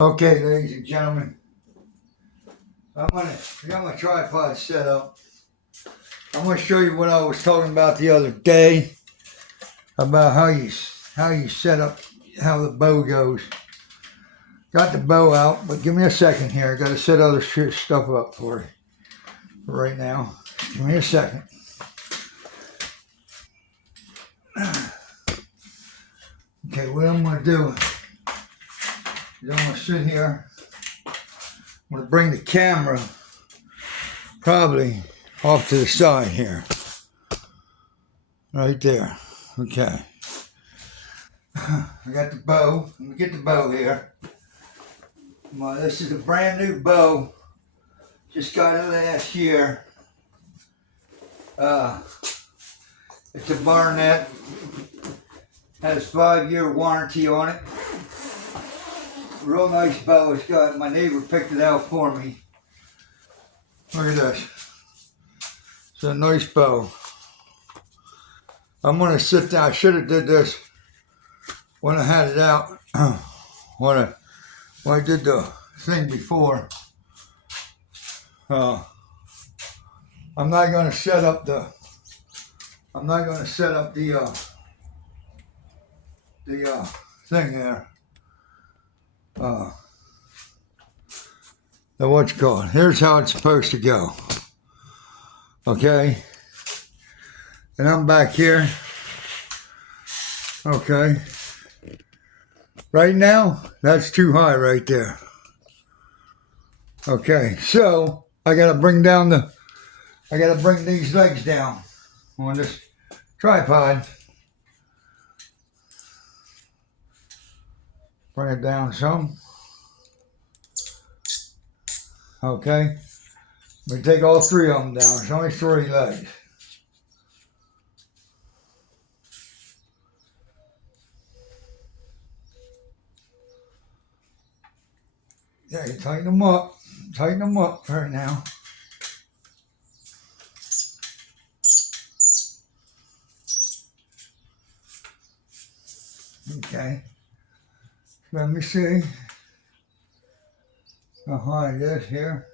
Okay, ladies and gentlemen, I got my tripod set up. I'm gonna show you what I was talking about the other day about how you set up how the bow goes. Got the bow out, but give me a second here. I got to set other stuff up for right now. Give me a second. Okay, what I'm gonna do is I'm gonna sit here. I'm gonna bring the camera probably off to the side here. Right there. Okay. I got the bow. Let me get the bow here. This is a brand new bow. Just got it last year. It's a Barnett. Has 5-year warranty on it. Real nice bow. It's got, my neighbor picked it out for me. Look at this. It's a nice bow. I'm gonna sit down. I should have did this when I had it out. when I did the thing before. I'm not gonna set up the thing there. The what you call it. Here's how it's supposed to go. Okay. And I'm back here. Okay. Right now, that's too high right there. Okay, so I gotta bring these legs down on this tripod. Bring it down some. Okay. We take all 3 of them down. There's only 3 legs. Yeah, you tighten them up. Tighten them up right now. Okay. Let me see. I'll hide this here.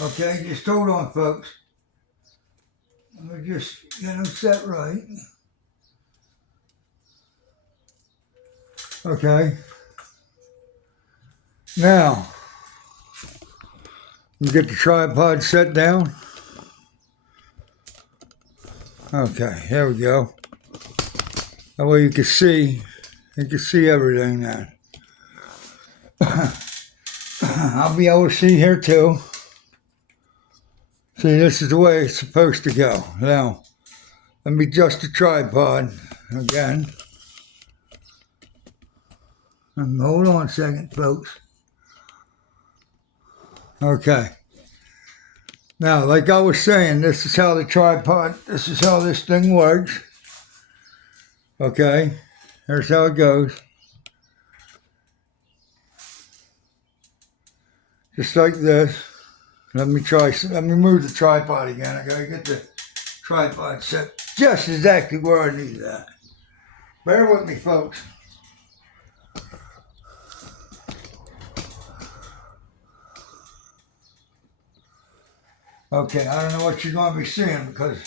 Okay, just hold on, folks. Let me just get them set right. Okay. Now, you get the tripod set down. Okay, here we go. That way you can see everything now. I'll be able to see here too. See, this is the way it's supposed to go. Now, let me adjust the tripod again. And hold on a second, folks. Okay. Now, like I was saying, this is how this thing works. Okay. Here's how it goes. Just like this. Let me move the tripod again. I gotta get the tripod set just exactly where I need that. Bear with me, folks. Okay, I don't know what you're going to be seeing because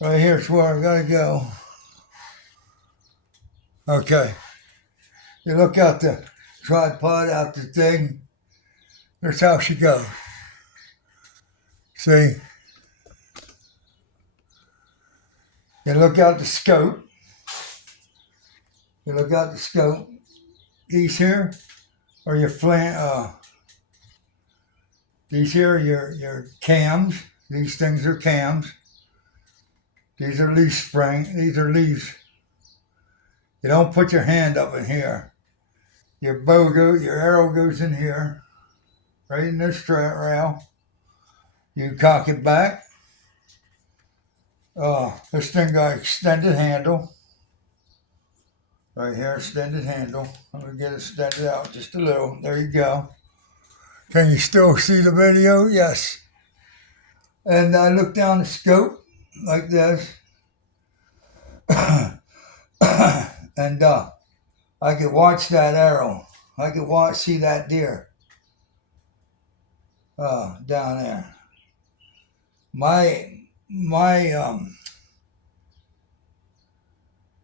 right here's where I gotta go. Okay, you look out the tripod, out the thing. Here's how she goes. See? You look out the scope. These here are your these here are your cams. These things are cams. These are leaf spring. These are leaves. You don't put your hand up in here. Your arrow goes in here, right in this rail. You cock it back. This thing got extended handle. Right here, extended handle. I'm gonna get it extended out just a little. There you go. Can you still see the video? Yes. And I look down the scope like this. And I could watch that arrow. I could see that deer down there. My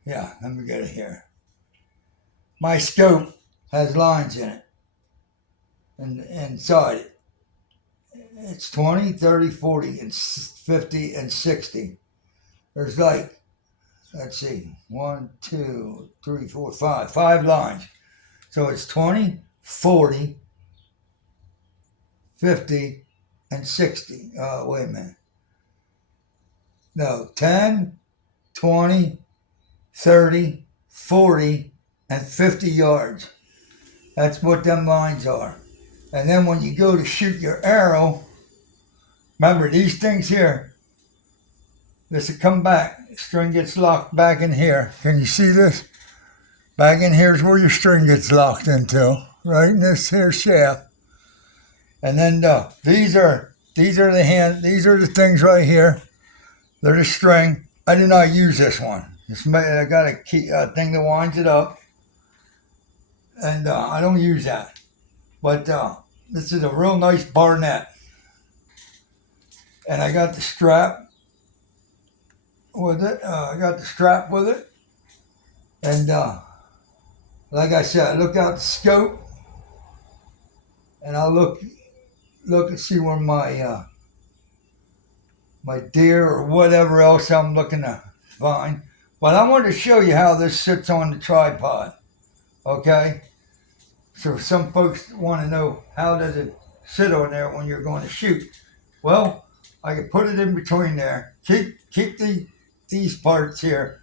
yeah, let me get it here. My scope has lines in it, and inside it, it's 20, 30, 40, and 50, and 60. There's like, let's see, 1, 2, 3, 4, 5 lines. So it's 20, 40, 50, and 60. Wait a minute. No, 10, 20, 30, 40, and 50 yards. That's what them lines are. And then when you go to shoot your arrow, remember these things here, this will come back. String gets locked back in here. Can you see this? Back in here is where your string gets locked into, right in this here shaft. And then these are the things right here. They're the string. I do not use this one. I got a thing that winds it up, and I don't use that. But this is a real nice barnet, and I got the strap with it. And like I said, I look out the scope, and I'll look and see where my my deer or whatever else I'm looking to find. But I wanted to show you how this sits on the tripod. Okay? So some folks want to know, how does it sit on there when you're going to shoot? Well, I can put it in between there. Keep these parts here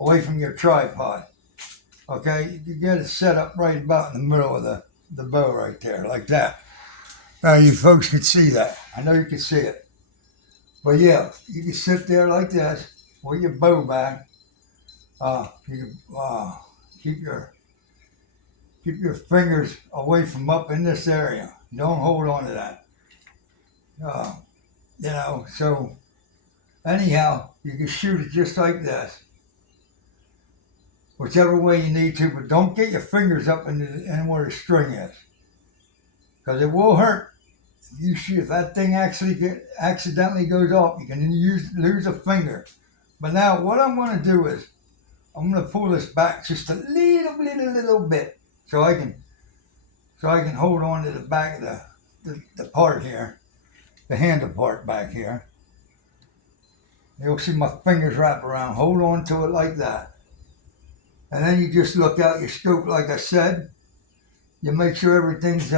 away from your tripod. Okay? You can get it set up right about in the middle of the bow right there, like that. Now you folks can see that. I know you can see it. But yeah, you can sit there like this with your bow back. You can keep your fingers away from up in this area. Don't hold on to that. So anyhow, you can shoot it just like this, whichever way you need to, but don't get your fingers up in where the string is, because it will hurt. If that thing accidentally goes off, you can lose a finger. But now what I'm going to do is I'm going to pull this back just a little bit, so I can hold on to the back of the part here, the handle part back here. You'll see my fingers wrap around. Hold on to it like that, and then you just look out your scope, like I said. You make sure everything's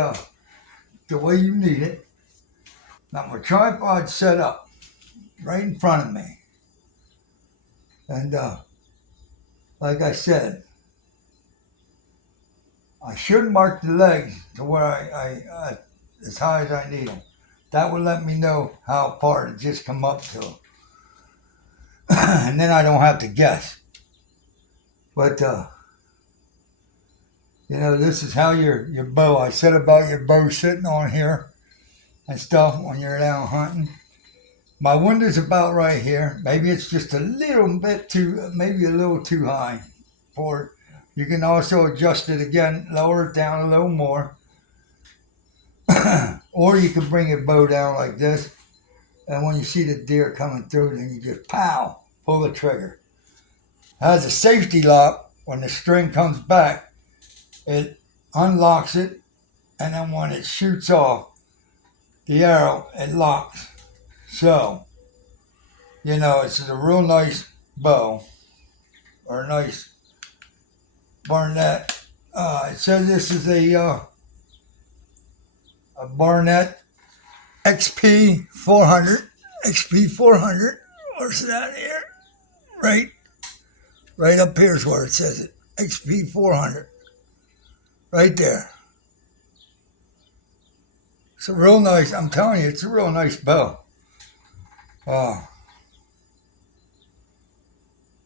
the way you need it. Now my tripod's set up right in front of me, and like I said, I should mark the legs to where I as high as I need them. That will let me know how far to just come up to, and then I don't have to guess. But this is how your bow. I said about your bow sitting on here and stuff when you're down hunting. My window's about right here. Maybe it's just a little bit maybe a little too high for it. You can also adjust it again, lower it down a little more. Or you can bring your bow down like this, and when you see the deer coming through, then you just pow, pull the trigger. It has a safety lock. When the string comes back, it unlocks it, and then when it shoots off the arrow, it locks. So, it's a real nice bow, or a nice barnet. It says this is a Barnett XP 400. XP 400. Where's that here? Right up here is where it says it. XP 400. Right there. It's a real nice, I'm telling you, it's a real nice bow.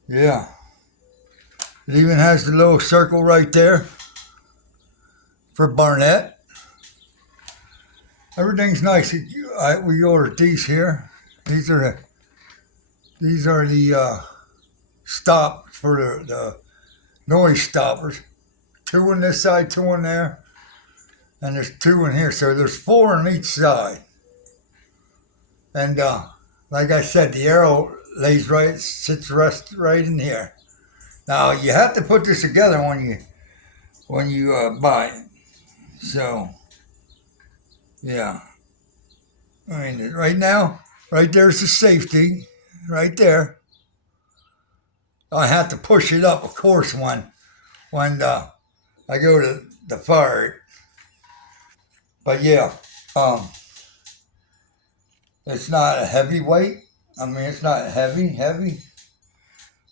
Yeah. It even has the little circle right there for Barnett. Everything's nice. We ordered these here. These are the stop for the noise stoppers. Two on this side, two on there, and there's two in here. So there's four on each side. And like I said, the arrow sits right in here. Now you have to put this together when you buy it. So yeah, I mean right now, right there's the safety, right there. I have to push it up, of course, when I go to fire it. But yeah, um, it's not a heavy weight. I mean, it's not heavy,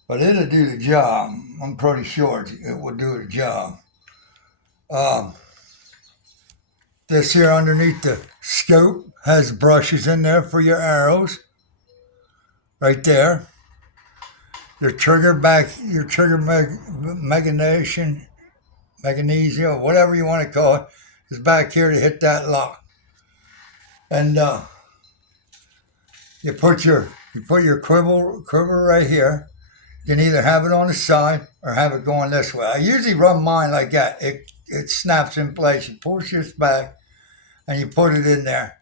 but it'll do the job. I'm pretty sure it will do the job. Um, this here underneath the scope has brushes in there for your arrows, right there. Your trigger magnesia, whatever you want to call it, is back here to hit that lock. And you put your quiver right here. You can either have it on the side or have it going this way. I usually run mine like that. It snaps in place. You push this back and you put it in there.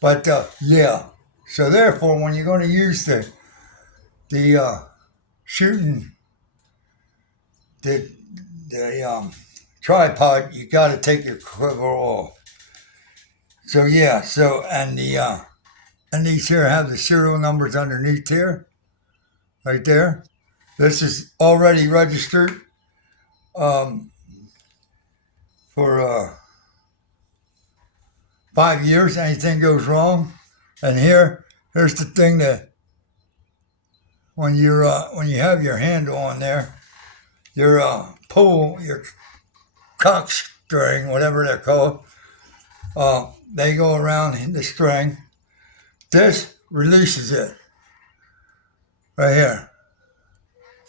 But yeah, so therefore, when you're going to use the shooting the tripod, you got to take your quiver off. So yeah, and these here have the serial numbers underneath here, right there. This is already registered um, for 5 years. Anything goes wrong, and here's the thing that when you have your handle on there, your your cock string, whatever they're called, they go around in the string. This releases it right here,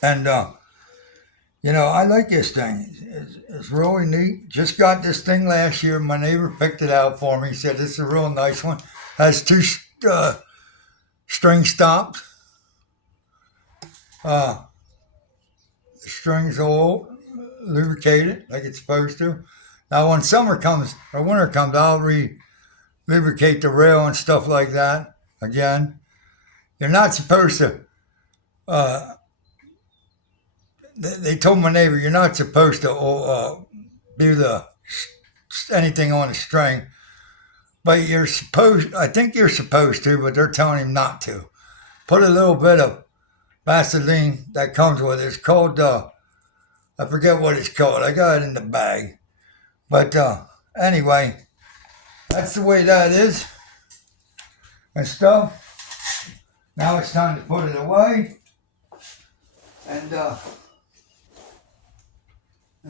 and I like this thing. It's really neat. Just got this thing last year. My neighbor picked it out for me. He said it's a real nice one. Has two string stops. The string's all lubricated like it's supposed to. Now, when summer comes or winter comes, I'll lubricate the rail and stuff like that again. You're not supposed to. They told my neighbor you're not supposed to do anything on a string, but you're supposed. I think you're supposed to, but they're telling him not to. Put a little bit of Vaseline that comes with it. It's called I forget what it's called. I got it in the bag, but anyway, that's the way that is and stuff. Now it's time to put it away and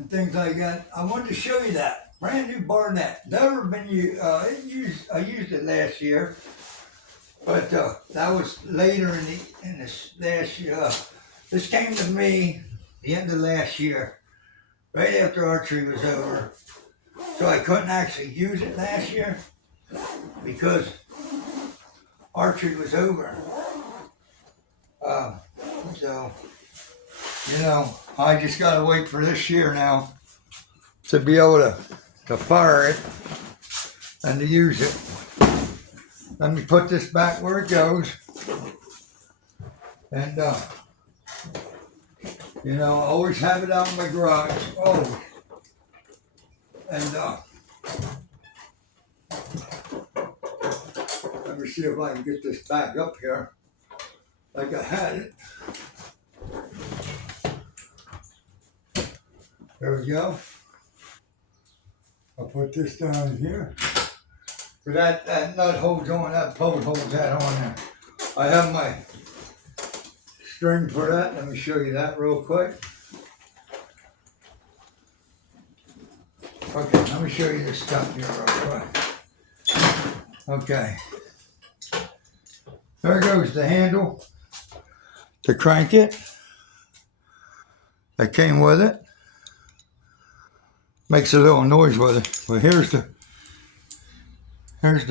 things like that. I wanted to show you that brand new Barnett. Never been used. I used it last year, but that was later in this last year. This came to me the end of last year, right after archery was over. So I couldn't actually use it last year because archery was over. So I just gotta wait for this year now to be able to fire it and to use it. Let me put this back where it goes. And I always have it out in my garage. Always. And let me see if I can get this back up here like I had it. There we go. I'll put this down here. So that nut holds on, that bolt holds that on there. I have my string for that. Let me show you that real quick. Okay, let me show you this stuff here real quick. Okay. There goes the handle to crank it. That came with it. Makes a little noise with it. But here's the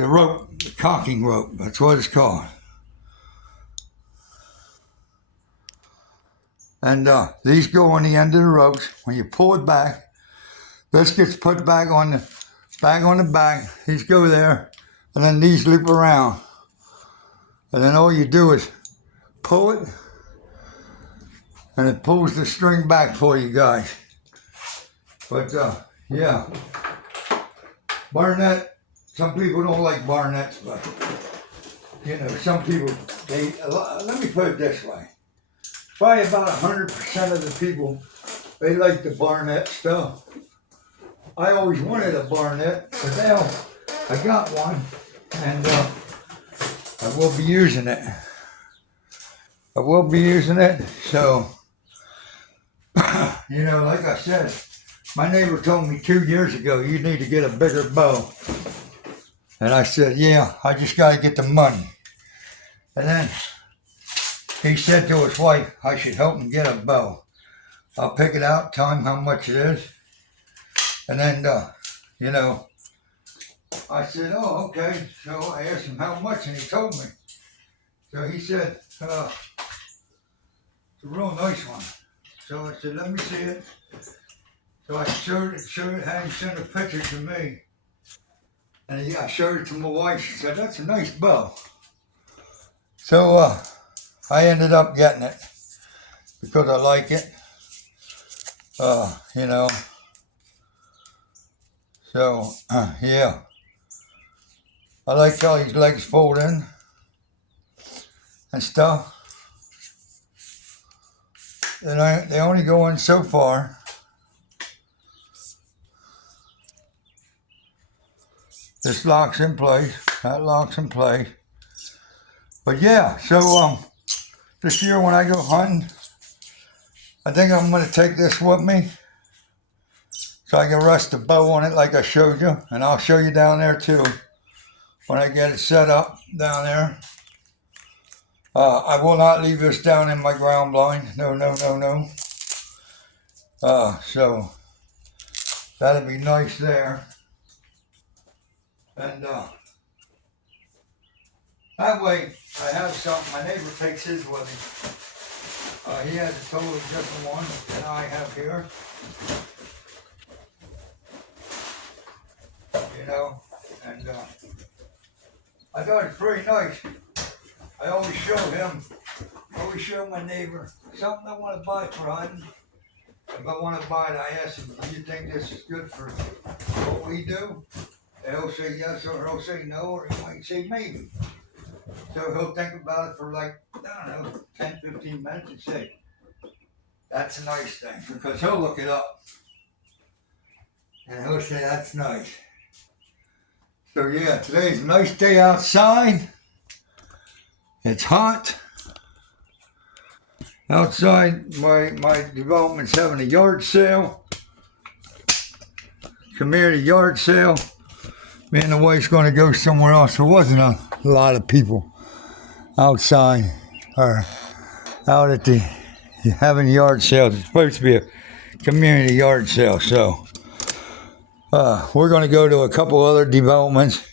rope, the cocking rope. That's what it's called. And these go on the end of the ropes. When you pull it back, this gets put back on the back. These go there, and then these loop around. And then all you do is pull it, and it pulls the string back for you guys. But yeah, barnet. Some people don't like barnets, but you know, some people let me put it this way. Probably about 100% of the people, they like the barnet stuff. I always wanted a barnet, but now I got one, and I will be using it. So, you know, like I said, my neighbor told me 2 years ago, you need to get a bigger bow. And I said, yeah, I just got to get the money. And then he said to his wife, I should help him get a bow. I'll pick it out, tell him how much it is. And then, you know, I said, oh, okay. So I asked him how much, and he told me. So he said, it's a real nice one. So I said, let me see it. So I showed it, had him send a picture to me. And I showed it to my wife. She said, that's a nice bow. So I ended up getting it because I like it. You know. So, yeah. I like how these legs fold in and stuff. And they only go in so far. This locks in place. That locks in place. But yeah, so this year when I go hunting, I think I'm going to take this with me so I can rest the bow on it like I showed you. And I'll show you down there too when I get it set up down there. I will not leave this down in my ground blind. No. So that'll be nice there. And that way I have something. My neighbor takes his with him. He has a totally different one than I have here. You know, and I thought it's pretty nice. I always show my neighbor something I want to buy for hunting. If I want to buy it, I ask him, do you think this is good for what we do? And he'll say yes, or he'll say no, or he might say maybe. So he'll think about it for like, I don't know, 10, 15 minutes and say, that's a nice thing. Because he'll look it up. And he'll say, that's nice. So yeah, today's a nice day outside. It's hot. Outside, my development's having a yard sale. Community yard sale. Me and the wife's going to go somewhere else. There wasn't a lot of people outside or out at the having yard sales. It's supposed to be a community yard sale. So we're going to go to a couple other developments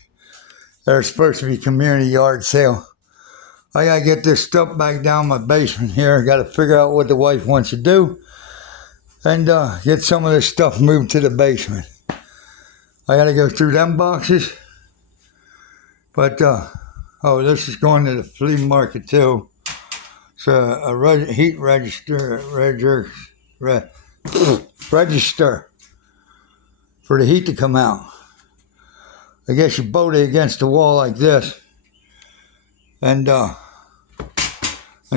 that are supposed to be community yard sale. I got to get this stuff back down my basement here. Got to figure out what the wife wants to do and get some of this stuff moved to the basement. I got to go through them boxes. But, this is going to the flea market too. It's a heat register for the heat to come out. I guess you bolt it against the wall like this. And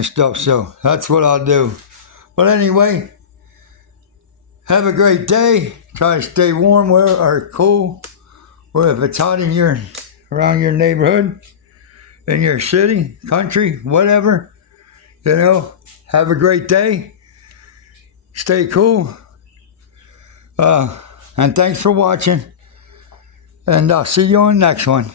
stuff. So that's what I'll do. But anyway, have a great day. Try to stay warm or cool. Or if it's hot around your neighborhood, in your city, country, whatever, you know, have a great day. Stay cool. And thanks for watching. And I'll see you on the next one.